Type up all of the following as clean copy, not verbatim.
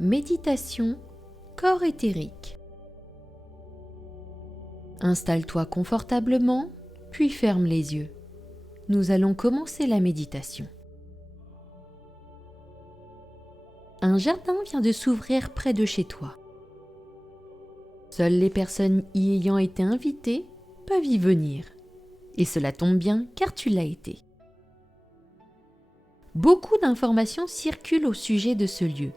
Méditation, corps éthérique. Installe-toi confortablement, puis ferme les yeux. Nous allons commencer la méditation. Un jardin vient de s'ouvrir près de chez toi. Seules les personnes y ayant été invitées peuvent y venir. Et cela tombe bien car tu l'as été. Beaucoup d'informations circulent au sujet de ce lieu.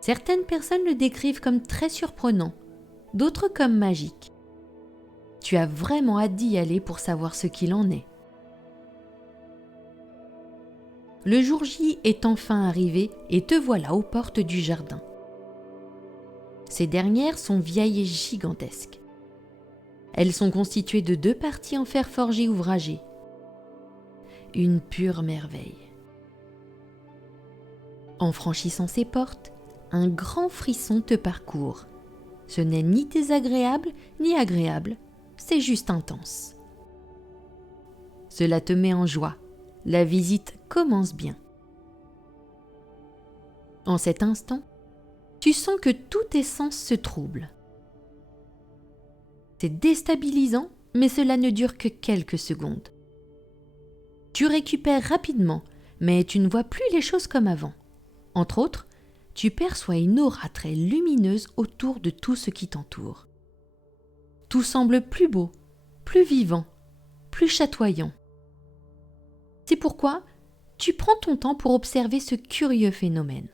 Certaines personnes le décrivent comme très surprenant, d'autres comme magique. Tu as vraiment hâte d'y aller pour savoir ce qu'il en est. Le jour J est enfin arrivé et te voilà aux portes du jardin. Ces dernières sont vieilles et gigantesques. Elles sont constituées de 2 parties en fer forgé ouvragé. Une pure merveille. En franchissant ces portes, un grand frisson te parcourt. Ce n'est ni désagréable ni agréable, c'est juste intense. Cela te met en joie. La visite commence bien. En cet instant, tu sens que tous tes sens se troublent. C'est déstabilisant, mais cela ne dure que quelques secondes. Tu récupères rapidement, mais tu ne vois plus les choses comme avant. Entre autres, tu perçois une aura très lumineuse autour de tout ce qui t'entoure. Tout semble plus beau, plus vivant, plus chatoyant. C'est pourquoi tu prends ton temps pour observer ce curieux phénomène.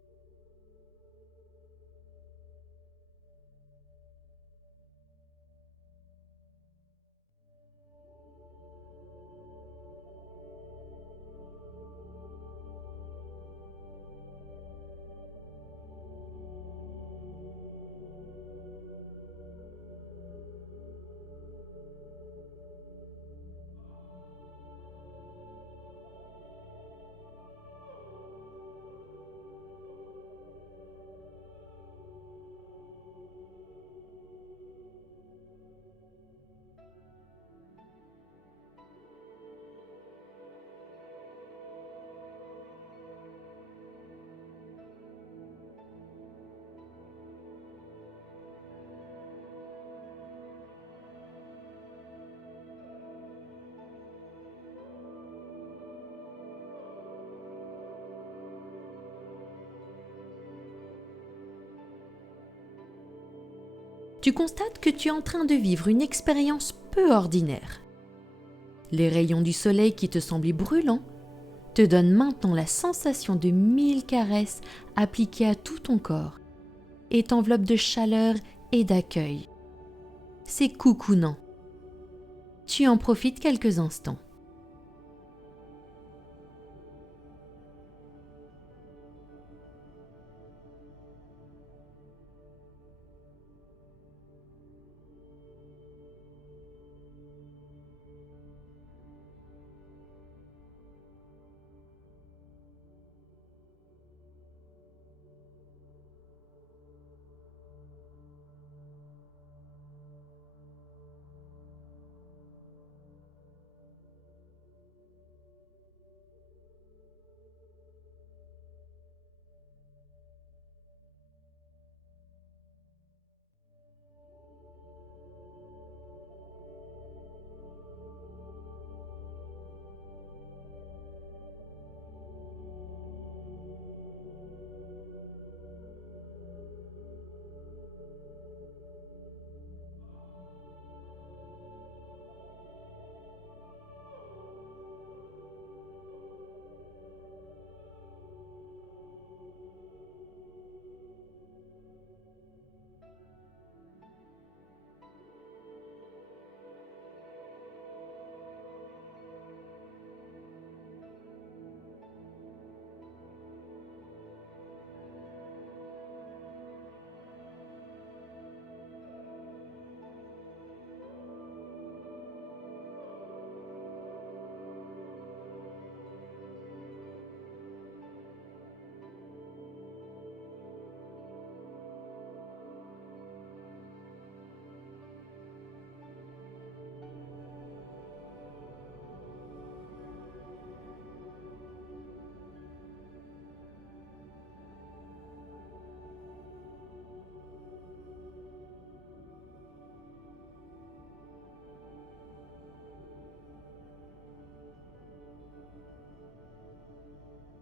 Tu constates que tu es en train de vivre une expérience peu ordinaire. Les rayons du soleil qui te semblaient brûlants te donnent maintenant la sensation de 1000 caresses appliquées à tout ton corps et t'enveloppent de chaleur et d'accueil. C'est coucounant. Tu en profites quelques instants.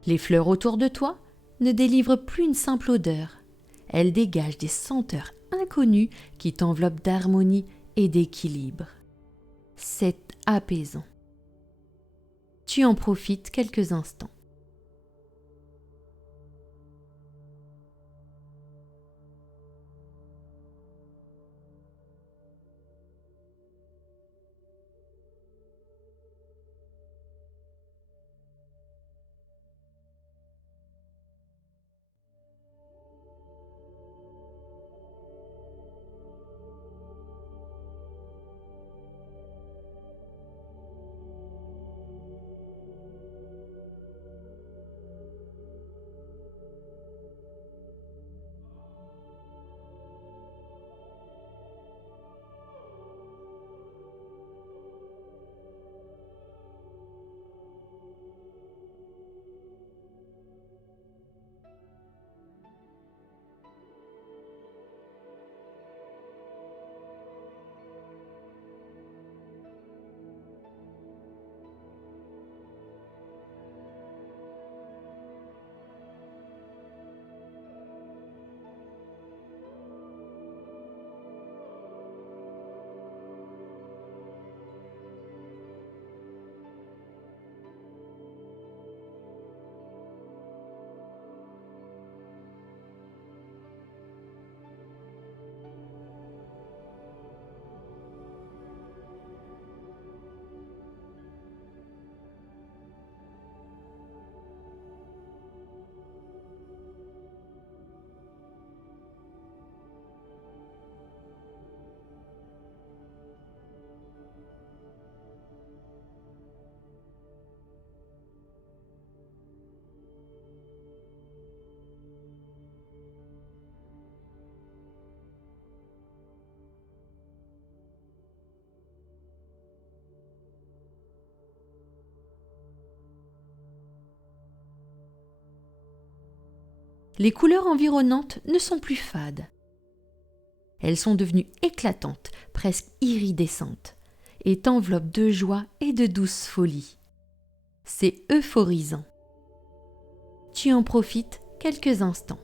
Les fleurs autour de toi ne délivrent plus une simple odeur. Elles dégagent des senteurs inconnues qui t'enveloppent d'harmonie et d'équilibre. C'est apaisant. Tu en profites quelques instants. Les couleurs environnantes ne sont plus fades. Elles sont devenues éclatantes, presque iridescentes, et t'enveloppent de joie et de douce folie. C'est euphorisant. Tu en profites quelques instants.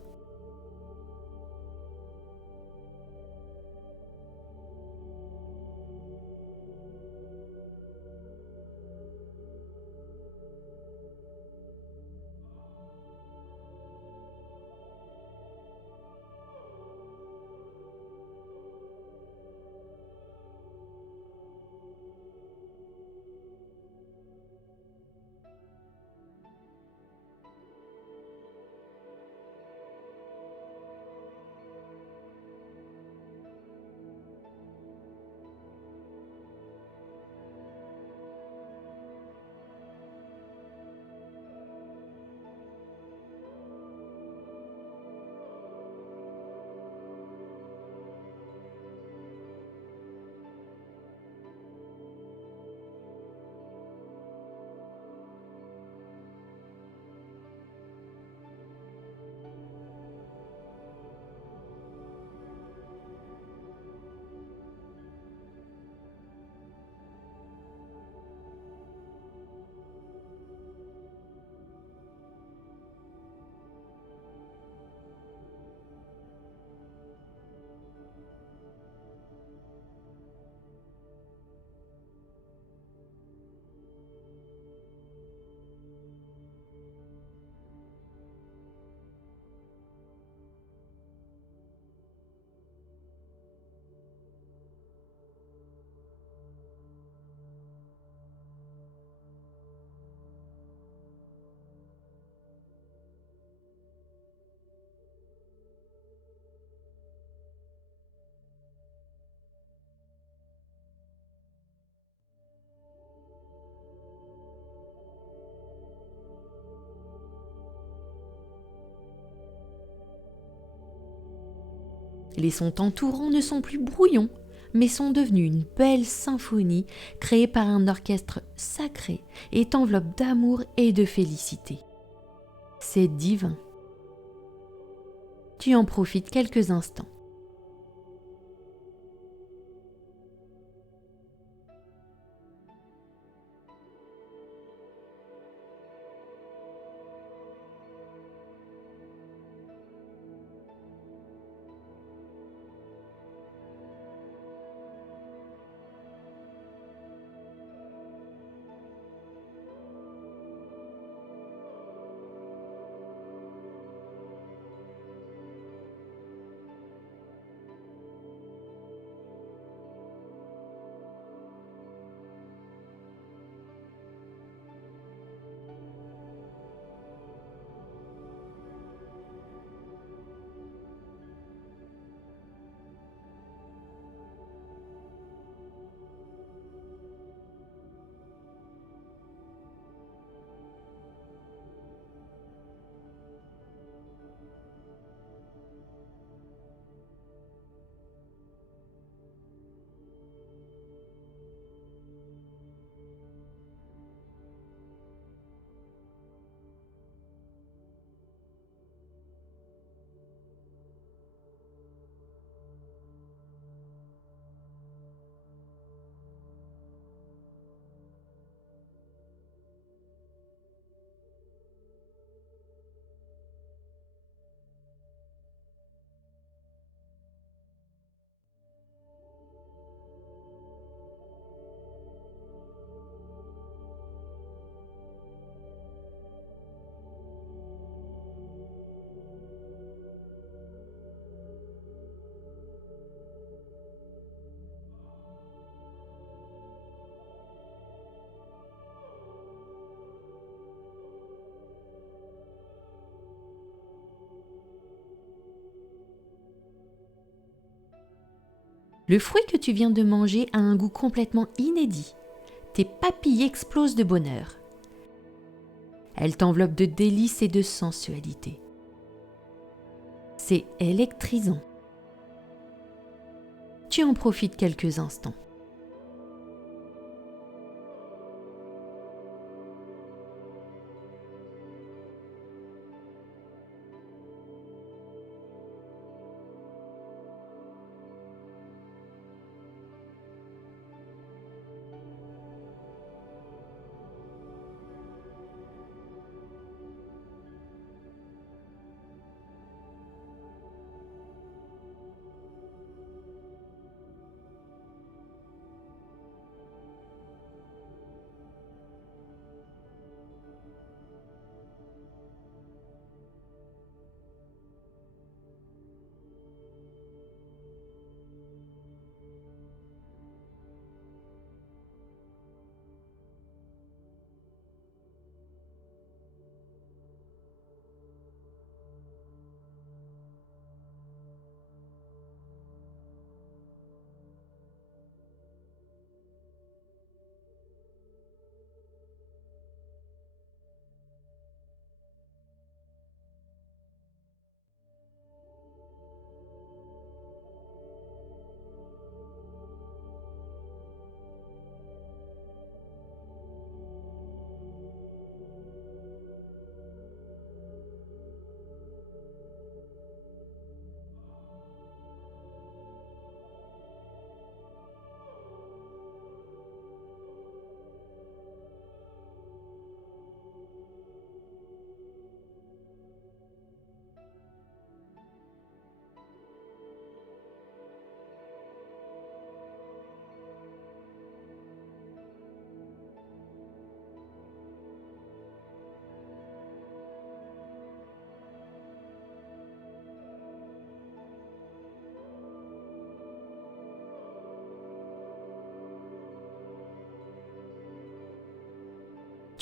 Les sons t'entourant ne sont plus brouillons, mais sont devenus une belle symphonie créée par un orchestre sacré et t'enveloppe d'amour et de félicité. C'est divin. Tu en profites quelques instants. Le fruit que tu viens de manger a un goût complètement inédit. Tes papilles explosent de bonheur. Elles t'enveloppent de délices et de sensualité. C'est électrisant. Tu en profites quelques instants.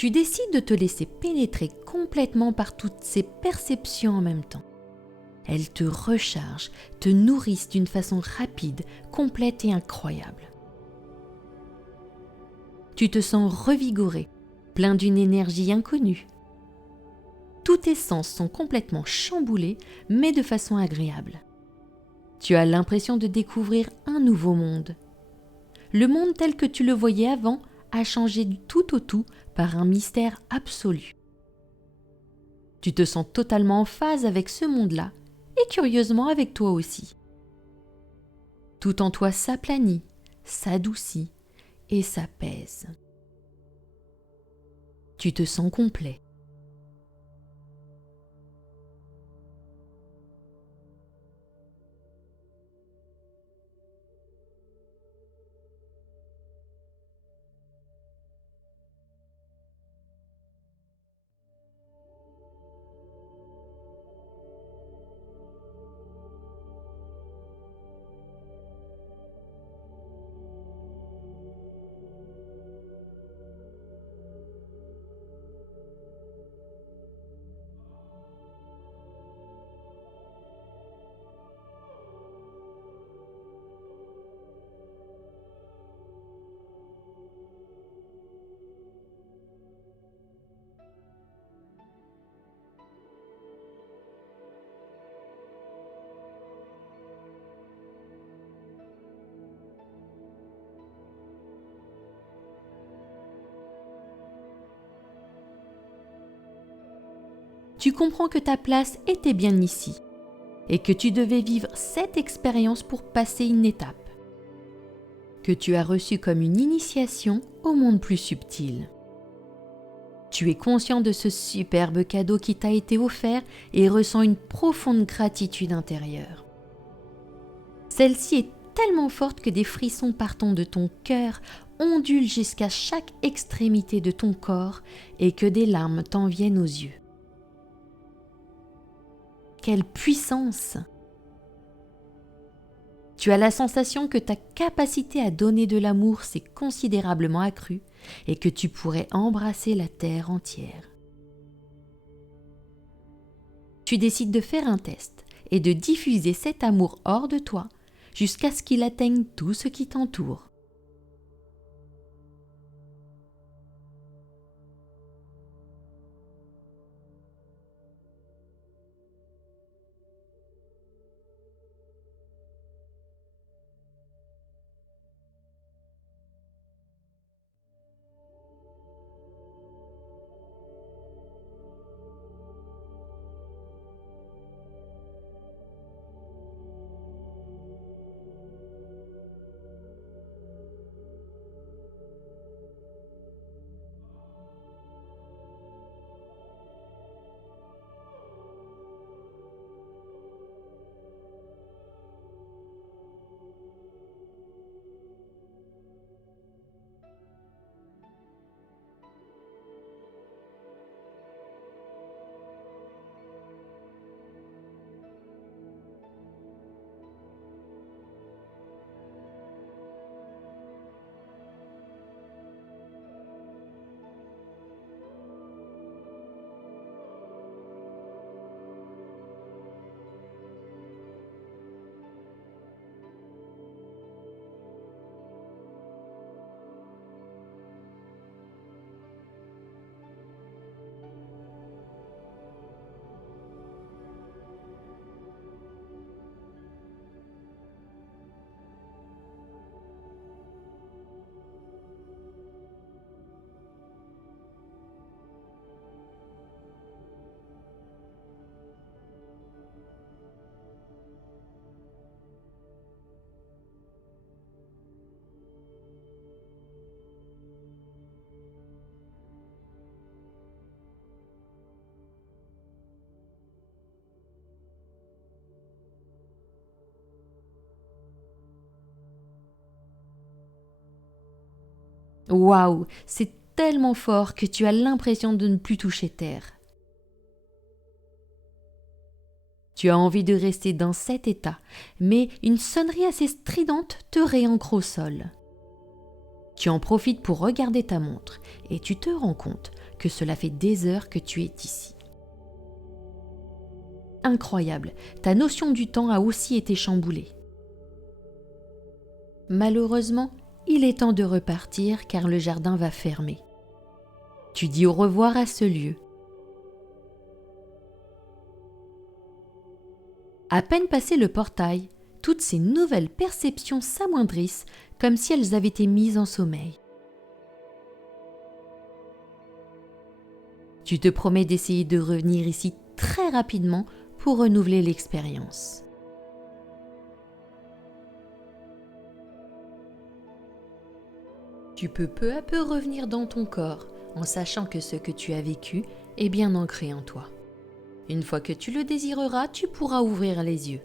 Tu décides de te laisser pénétrer complètement par toutes ces perceptions en même temps. Elles te rechargent, te nourrissent d'une façon rapide, complète et incroyable. Tu te sens revigoré, plein d'une énergie inconnue. Tous tes sens sont complètement chamboulés, mais de façon agréable. Tu as l'impression de découvrir un nouveau monde. Le monde tel que tu le voyais avant a changé du tout au tout par un mystère absolu. Tu te sens totalement en phase avec ce monde-là et curieusement avec toi aussi. Tout en toi s'aplanit, s'adoucit et s'apaise. Tu te sens complet. Tu comprends que ta place était bien ici et que tu devais vivre cette expérience pour passer une étape, que tu as reçue comme une initiation au monde plus subtil. Tu es conscient de ce superbe cadeau qui t'a été offert et ressens une profonde gratitude intérieure. Celle-ci est tellement forte que des frissons partant de ton cœur ondulent jusqu'à chaque extrémité de ton corps et que des larmes t'en viennent aux yeux. Quelle puissance! Tu as la sensation que ta capacité à donner de l'amour s'est considérablement accrue et que tu pourrais embrasser la terre entière. Tu décides de faire un test et de diffuser cet amour hors de toi jusqu'à ce qu'il atteigne tout ce qui t'entoure. Waouh, c'est tellement fort que tu as l'impression de ne plus toucher terre. Tu as envie de rester dans cet état, mais une sonnerie assez stridente te réancre au sol. Tu en profites pour regarder ta montre et tu te rends compte que cela fait des heures que tu es ici. Incroyable, ta notion du temps a aussi été chamboulée. Malheureusement, il est temps de repartir car le jardin va fermer. Tu dis au revoir à ce lieu. À peine passé le portail, toutes ces nouvelles perceptions s'amoindrissent comme si elles avaient été mises en sommeil. Tu te promets d'essayer de revenir ici très rapidement pour renouveler l'expérience. Tu peux peu à peu revenir dans ton corps en sachant que ce que tu as vécu est bien ancré en toi. Une fois que tu le désireras, tu pourras ouvrir les yeux.